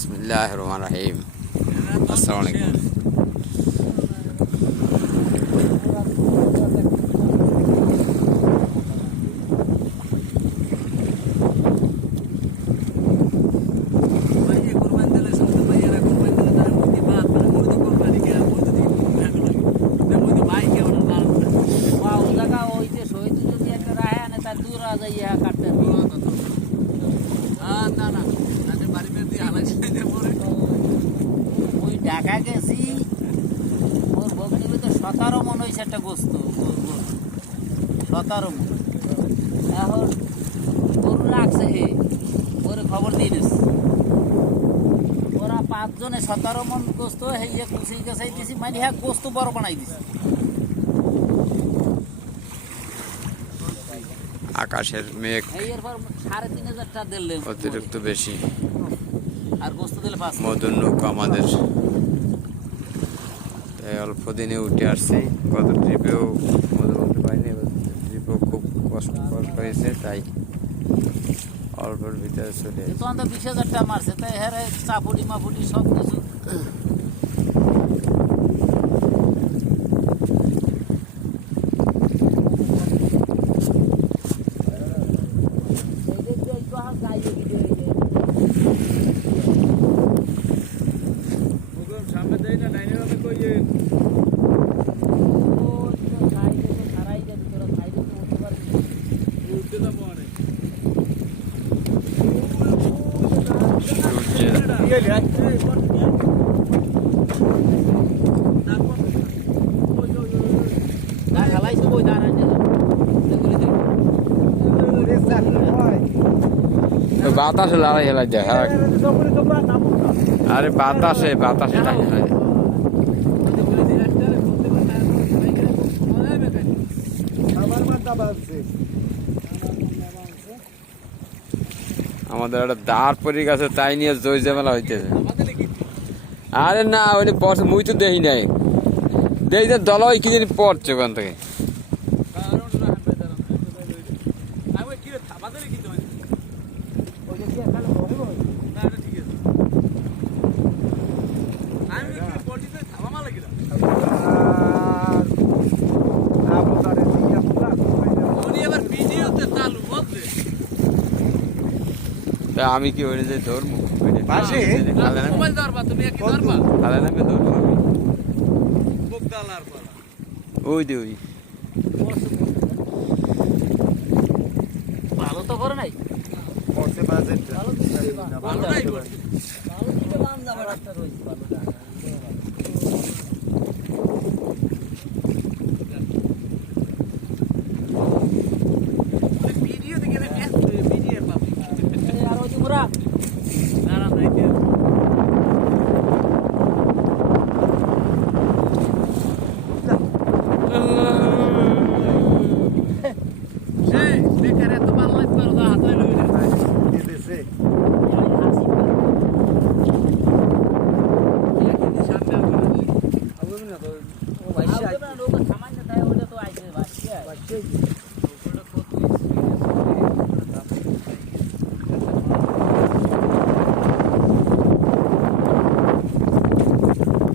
बिस्मिल्लाहिर्रहमानिर्रहीम। अस्सलाम वालेकुम। ঢাকা গেছি ওর বগনি তো 17 মন হয়েছে একটা গোস্ত 17 মন এখন গরু রাখছে হে ওরে খবর দিয়ে দিস ওরা 5 জনে 17 মন গোস্ত হেয়ে কুচি গেছাই দিছি মানে হ্যাঁ গোস্ত বড় বানাই দিছি। আকাশের মেঘ এরপর 3500 টাকা দিলে অতিরিক্ত বেশি আর গোস্ত দিলে 5 মধুর নৌকা আমাদের অল্প দিনে উঠে আসছি। গত ট্রিপেও মধু বলতে পারিনি, ট্রিপেও খুব কষ্ট হয়েছে, তাই অল্পের ভিতরে চলে তো 20,000 টাকা মারছে তাই হ্যাঁ চাপুটি মাপুটি সব কিছু বাতাসে লড়াই হেলা যায়। হ্যাঁ আরে বাতাসে টাকা আমাদের একটা দাঁড় পড়ে গেছে, তাই নিয়ে জয় ঝামেলা হইতেছে। আরে না ওই পড়ছে, মুই তো দেখি নাই, দেখি যে দল কি জানি পড়ছে ওখান থেকে। আমি কি ওই যে ধরবো ওই দে ওই ভালো তো করে নাই সামান্য তাই ওটা তো আইছে